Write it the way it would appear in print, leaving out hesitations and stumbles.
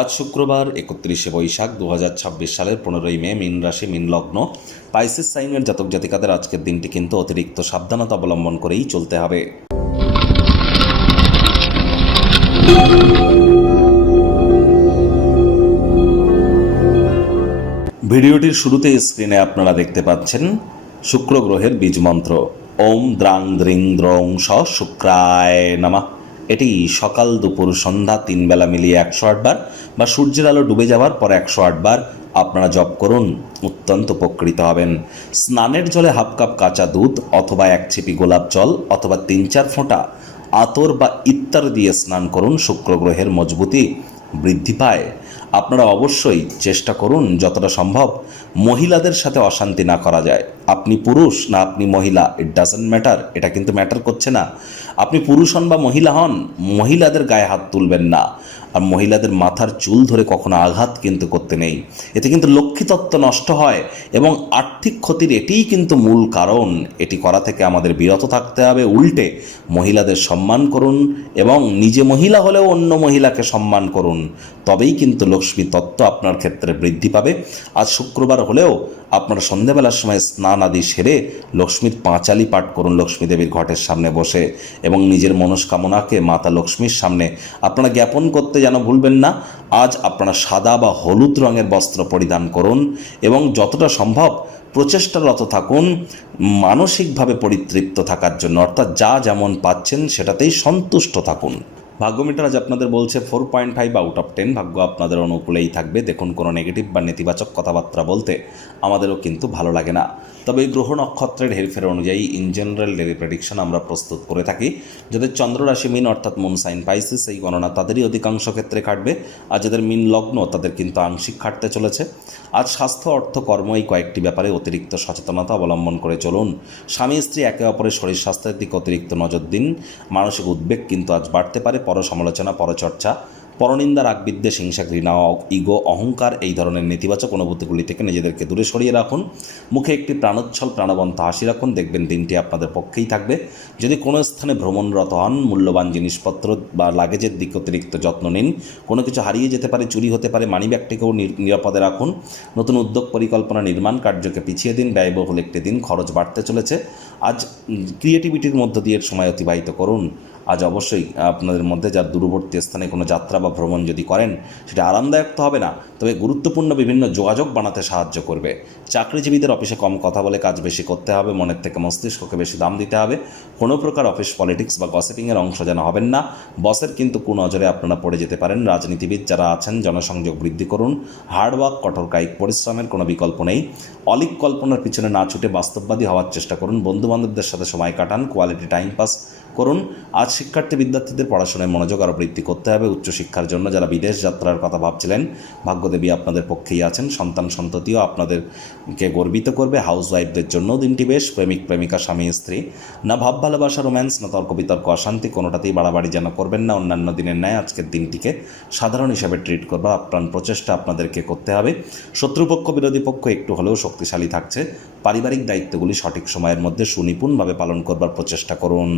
আজ শুক্রবার 31শে বৈশাখ 2026 সালের 15ই মে, মীন রাশি, মীন লগ্ন, পাইসেস সাইনের জাতক জাতিকাদের আজকের দিনটি কিন্তু অতিরিক্ত সাবধানতা অবলম্বন করেই চলতে হবে। ভিডিওটির শুরুতে স্ক্রিনে আপনারা দেখতে পাচ্ছেন শুক্র গ্রহের বীজ মন্ত্র ওম দ্রাং দ্রিং দ্রৌং স শুক্রায় নমঃ। এটি সকাল দুপুর সন্ধ্যা 3 বেলা মিলিয়ে 108 বার বা সূর্যের আলো ডুবে যাওয়ার পর 108 বার আপনারা জপ করুন, অত্যন্ত উপকৃত হবেন। স্নানের জলে হাফ কাপ কাঁচা দুধ অথবা 1 ছিপি গোলাপ জল অথবা 3-4 ফোঁটা আতর বা ইত্যার দিয়ে স্নান করুন, শুক্র গ্রহের মজবুতি বৃদ্ধি পায়। আপনারা অবশ্যই চেষ্টা করুন যতটা সম্ভব মহিলাদের সাথে অশান্তি না করা যায়। আপনি পুরুষ না আপনি মহিলা, ইট ডাজন্ট ম্যাটার, এটা কিন্তু ম্যাটার করছে না। আপনি পুরুষ হন বা মহিলা হন, মহিলাদের গায়ে হাত তুলবেন না। আর মহিলাদের মাথার চুল ধরে কখনো আঘাত কিন্তু করতে নেই, এতে কিন্তু লক্ষ্মীতত্ত্ব নষ্ট হয় এবং আর্থিক ক্ষতির এটিই কিন্তু মূল কারণ। এটি করা থেকে আমাদের বিরত থাকতে হবে। উল্টে মহিলাদের সম্মান করুন এবং নিজে মহিলা হলেও অন্য মহিলাকে সম্মান করুন, তবেই কিন্তু লক্ষ্মী তত্ত্ব আপনার ক্ষেত্রে বৃদ্ধি পাবে। আজ শুক্রবার হলেও আপনারা সন্ধ্যাবেলার সময় স্নান আদি সেরে লক্ষ্মীর পাঁচালি পাঠ করুন লক্ষ্মী দেবীর ঘটের সামনে বসে, এবং নিজের মনস্কামনাকে মাতা লক্ষ্মীর সামনে আপনারা জ্ঞাপন করতে যেন ভুলবেন না। আজ আপনারা সাদা বা হলুদ রঙের বস্ত্র পরিধান করুন এবং যতটা সম্ভব প্রচেষ্টারত থাকুন মানসিকভাবে পরিতৃপ্ত থাকার জন্য, অর্থাৎ যা যেমন পাচ্ছেন সেটাতেই সন্তুষ্ট থাকুন। ভাগ্যমিটার আজ আপনাদের বলছে 4.5 আউট অফ 10। ভাগ্য আপনাদের অনুকূলেই থাকবে। দেখুন, কোনো নেগেটিভ বা নেতিবাচক কথাবার্তা বলতে আমাদেরও কিন্তু ভালো লাগে না, তবে এই গ্রহ নক্ষত্রের হেরফের অনুযায়ী ইন জেনারেল ডেলি প্রেডিকশন আমরা প্রস্তুত করে থাকি। যাদের চন্দ্র রাশি মিন অর্থাৎ মুন সাইন পাইসিস, এই গণনা তাদেরই অধিকাংশ ক্ষেত্রে খাটবে। আর যাদের মিন লগ্ন তাদের কিন্তু আংশিক খাটতে চলেছে। আজ স্বাস্থ্য, অর্থ, কর্ম এই কয়েকটি ব্যাপারে অতিরিক্ত সচেতনতা অবলম্বন করে চলুন। স্বামী স্ত্রী একে অপরের শরীর স্বাস্থ্যের দিকে অতিরিক্ত নজর দিন। মানসিক উদ্বেগ কিন্তু আজ বাড়তে পারে। পর সমালোচনা, পরচর্চা, পরনিন্দা, রাগ, বিদ্বেষ, হিংসা, ঘৃণা, ইগো, অহংকার এই ধরনের নেতিবাচক অনুভূতিগুলি থেকে নিজেদেরকে দূরে সরিয়ে রাখুন। মুখে একটি প্রাণোচ্ছল প্রাণবন্ত হাসি রাখুন, দেখবেন দিনটি আপনাদের পক্ষেই থাকবে। যদি কোনো স্থানে ভ্রমণরত হন, মূল্যবান জিনিসপত্র বা লাগেজের দিকে অতিরিক্ত যত্ন নিন। কোনো কিছু হারিয়ে যেতে পারে, চুরি হতে পারে, মানিব্যাগটিকেও নিরাপদে রাখুন। নতুন উদ্যোগ পরিকল্পনা, নির্মাণ কার্যকে পিছিয়ে দিন। ব্যয়বহুল একটি দিন, খরচ বাড়তে চলেছে। আজ ক্রিয়েটিভিটির মধ্য দিয়ে সময় অতিবাহিত করুন। আজ অবশ্যই আপনাদের মধ্যে যার দূরবর্তী স্থানে কোনো যাত্রা বা ভ্রমণ যদি করেন, সেটা আরামদায়ক তো হবে না, তবে গুরুত্বপূর্ণ বিভিন্ন যোগাযোগ বানাতে সাহায্য করবে। চাকরিজীবীদের অফিসে কম কথা বলে কাজ বেশি করতে হবে, মনের থেকে মস্তিষ্ককে বেশি দাম দিতে হবে। কোনো প্রকার অফিস পলিটিক্স বা গসিপিংয়ের অংশ যেন হবেন না। বসের কিন্তু কুনজরে আপনারা পড়ে যেতে পারেন। রাজনীতিবিদ যারা আছেন জনসংযোগ বৃদ্ধি করুন। হার্ডওয়ার্ক, কঠোর কায়িক পরিশ্রমের কোনো বিকল্প নেই। অলিক কল্পনার পিছনে না ছুটে বাস্তববাদী হওয়ার চেষ্টা করুন। বন্ধুবান্ধবদের সাথে সময় কাটান, কোয়ালিটি টাইম পাস করুন। আজ শিক্ষার্থী বিদ্যার্থীদের পড়াশোনায় মনোযোগ আরও বৃদ্ধি করতে হবে। উচ্চশিক্ষার জন্য যারা বিদেশ যাত্রার কথা ভাবছিলেন, ভাগ্যদেবী আপনাদের পক্ষেই আছেন। সন্তান সন্ততিও আপনাদেরকে গর্বিত করবে। হাউস ওয়াইফদের জন্য দিনটি বেশ। প্রেমিক প্রেমিকা, স্বামী স্ত্রী, না ভাব ভালোবাসা, রোম্যান্স, না তর্ক বিতর্ক, অশান্তি, কোনোটাতেই বাড়াবাড়ি যেন করবেন না। অন্যান্য দিনের ন্যায় আজকের দিনটিকে সাধারণ হিসাবে ট্রিট করবার আপ্রাণ প্রচেষ্টা আপনাদেরকে করতে হবে। শত্রুপক্ষ, বিরোধী পক্ষ একটু হলেও শক্তিশালী থাকছে। পারিবারিক দায়িত্বগুলি সঠিক সময়ের মধ্যে সুনিপুণভাবে পালন করবার প্রচেষ্টা করুন।